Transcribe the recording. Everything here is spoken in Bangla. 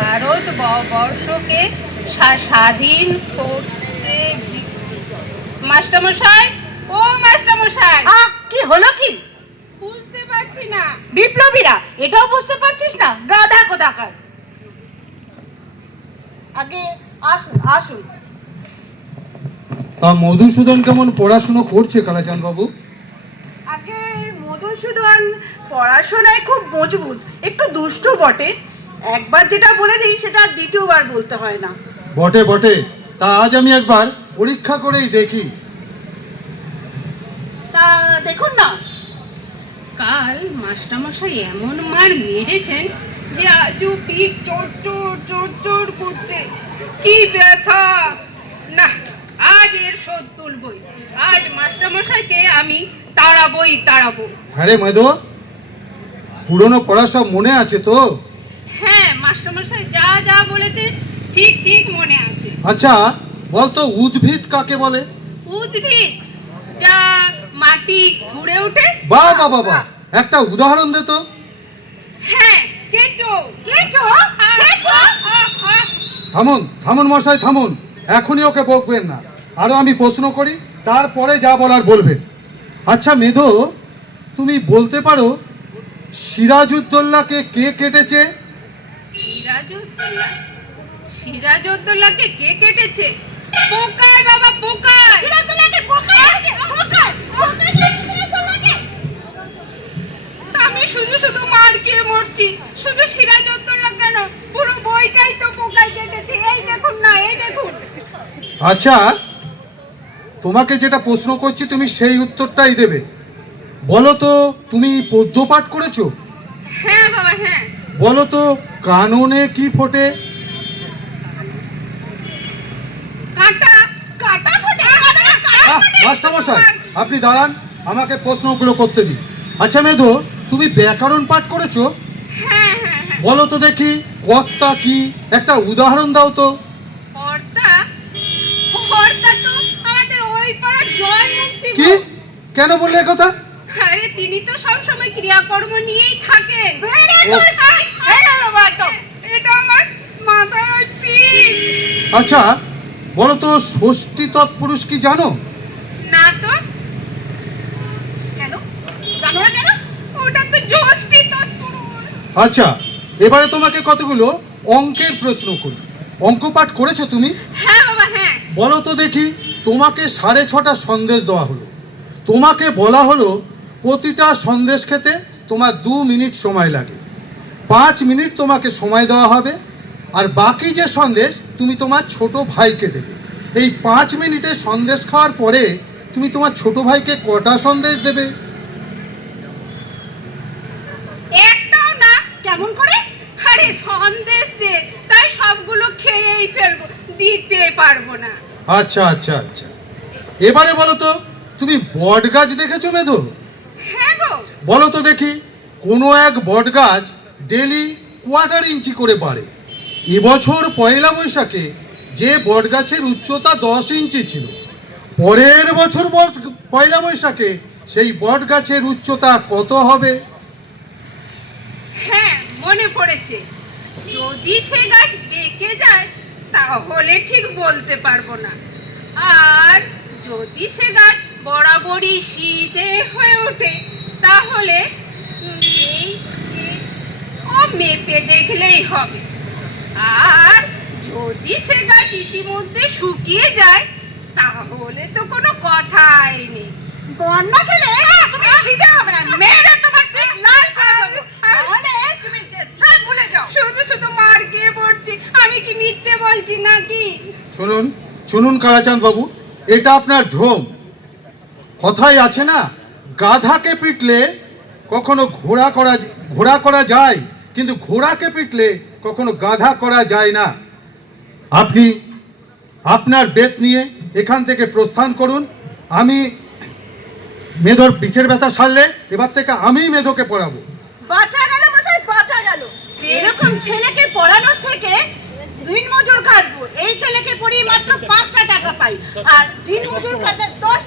ভারত বর্ষকে স্বাধীন করতে মাস্টারমশাই? ও মাস্টারমশাই! আহ কি হলো কি? বুঝতে পারছি না। বিপ্লবীরা এটাও বুঝতে পারছিস না? গাধা কোথাকার আগে আসুন আসুন। তা মধুসূদন কেমন পড়াশুনো করছে কালাচাঁদ বাবু আগে মধুসূদন পড়াশোনায় খুব মজবুত একটু দুষ্ট বটে। একবার যেটা বলে দিই সেটা দ্বিতীয়বার বলতে হয় না। বটে বটে। তা আজ আমি একবার পরীক্ষা করেই দেখি। তা দেখুন না। কাল মাস্টারমশাই এমন মার মেরেছেন যে আজও পিঠ চোর চোর চোর চোর করছে। কি ব্যথা! না আজ এর শোধ তুলবই। আজ মাস্টারমশাইকে আমি তাড়াবই তাড়াবো। হ্যাঁ রে মেদো পুরনো পড়া সব মনে আছে তো? হ্যাঁ মাস্টারমশাই যা যা বলেছে ঠিক ঠিক মনে আছে। আচ্ছা বলতো উদ্ভিদ কাকে বলে? উদ্ভিদ? যা মাটি খুঁড়ে ওঠে? বা বাবা বা একটা উদাহরণ দে তো। হ্যাঁ কেঁচো। কেঁচো? কেঁচো? থামুন থামুন মশাই থামুন। এখনই ওকে বকবেন না। আরও আমি প্রশ্ন করি তারপরে যা বলার বলবেন। আচ্ছা মেধো তুমি বলতে পারো সিরাজউদ্দৌলাকে কে কেটেছে? সিরাজউদ্দৌলা। সিরাজউদ্দৌলাকে কে কেটেছে? পোকায় বাবা পোকায় সিরাজউদ্দৌলাকে পোকায় পোকায় পোকায় আমি শুধু শুধু মার খেয়ে মরছি। শুধু সিরাজউদ্দৌলা কেন? পুরো বইটাই তো পোকায় কেটেছে। এই দেখুন না এই দেখুন। আচ্ছা তোমাকে যেটা প্রশ্ন করছি তুমি সেই উত্তরটাই দেবে। বলো তো তুমি পদ্য পাঠ করেছ? হ্যাঁ বাবা হ্যাঁ। বলো তো কাননে কি ফোটে? মাস্টারমশাই আপনি দাঁড়ান আমাকে প্রশ্নগুলো করতে দিন। আচ্ছা মেধো তুমি ব্যাকরণ পাঠ করেছ? হ্যাঁ হ্যাঁ হ্যাঁ। বলো তো দেখি কর্তা কি? একটা উদাহরণ দাও তো। কর্তা? কর্তা তো আমাদের ওই পাড়ার জয় কি? কেন বললে কথা? আরে তিনি তো সব সময় ক্রিয়াকর্ম নিয়েই থাকেন। ও। এটা আমার মাথার ওই পিঠ। আচ্ছা বলো তো ষষ্ঠী তৎপুরুষ কি জানো? না তো। কেন? জানো না কেন? ওটা তো ষষ্ঠী তৎপুরুষ। আচ্ছা এবারে তোমাকে কতগুলো অঙ্কের প্রশ্ন করি। অঙ্ক পাঠ করেছ তুমি? হ্যাঁ বাবা হ্যাঁ। বলো তো দেখি তোমাকে সাড়ে ছটা সন্দেশ দেওয়া হলো। তোমাকে বলা হলো প্রতিটা সন্দেশ খেতে তোমার দু মিনিট সময় লাগে। পাঁচ মিনিট তোমাকে সময় দেওয়া হবে আর বাকি যে সন্দেশ তুমি তোমার ছোট ভাইকে দেবে। এই পাঁচ মিনিটে সন্দেশ খাওয়ার পরে তুমি তোমার ছোট ভাইকে কটা সন্দেশ দেবে? একটাও না কেমন করে? আরে সন্দেশ দে তাই সবগুলো খেয়েই ফেলব দিতে পারব না। আচ্ছা আচ্ছা আচ্ছা। এবারে বলো তো তুমি বট গাছ দেখেছ মেধো? বলো তো দেখি, কোনো এক বট গাছ ডেলি কোয়ার্টার ইঞ্চি করে বাড়ে। এবছর পয়লা বৈশাখে যে বট গাছের উচ্চতা দশ ইঞ্চি ছিল, পরের বছর পয়লা বৈশাখে সেই বট গাছের উচ্চতা কত হবে? হ্যাঁ মনে পড়েছে। যদি সে গাছ বেঁকে যায়, তাহলে ঠিক বলতে পারব না। আর যদি সে গাছ বরাবরই শীতে হয়ে ওঠে তাহলে এই ও মেপে দেখলেই হবে। আর যদি সে গাছ ইতিমধ্যে শুকিয়ে যায় তাহলে তো কোনো কথাই নেই। বন্যা খেলে তুমি সিধে হবে না। মেরে তোমার পিঠ লাল করে তুমি সব ভুলে যাও। শুধু শুধু মার খেয়ে পড়ছি। আমি কি মিথ্যে বলছি নাকি? শুনুন শুনুন কালাচাঁদ বাবু এটা আপনার ভ্রম কথাই আছে না? গাধাকে পিটলে কখনো ঘোড়া করা ঘোড়া করা যায়, কিন্তু ঘোড়াকে পিটলে কখনো গাধা করা যায় না। আপনি আপনার বেত নিয়ে এখান থেকে প্রস্থান করুন। আমি মেধর পিঠের ব্যথা সারলে এবার থেকে আমিই মেধোকে পড়াবো। পড়ানোর থেকে দিন মজুর কাটবো। এই ছেলেকে পড়িয়ে মাত্র পাঁচটা টাকা পাই। আর দিন মজুর দশটা